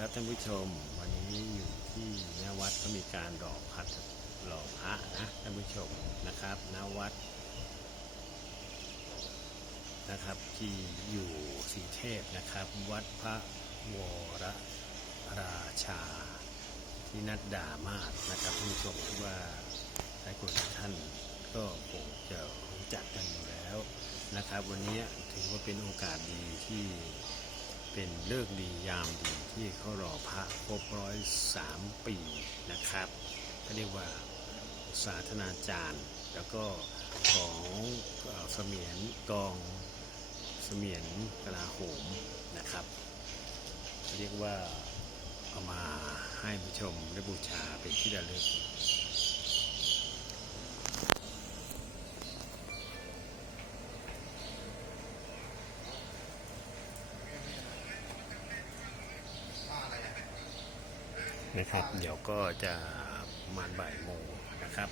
ครับท่านผู้ชมวันนี้อยู่ที่หน้าวัดก็มีการหล่อพัดหล่อพระนะท่านผู้ชมนะครับหน้าวัดนะครับที่อยู่สีเทพนะครับ วัดพระวรราชา ที่นัดดามาศนะครับท่านผู้ชมที่ว่าหลายคนท่านก็คงจะรู้จักกันอยู่แล้วนะครับ วันนี้ถือว่าเป็นโอกาสดีที่เป็นเลิกดียามดี ที่เขารอพระครบร้อยสามปีนะครับเขาเรียกว่าสาธนาจารย์ แล้วก็ของเอ่อเสมียนกองเสมียนกลาโหมนะครับเรียกว่าเอามาให้ผู้ชมได้บูชาเป็นที่ระลึก นะครับ เดี๋ยวก็จะประมาณบ่ายโมงนะครับ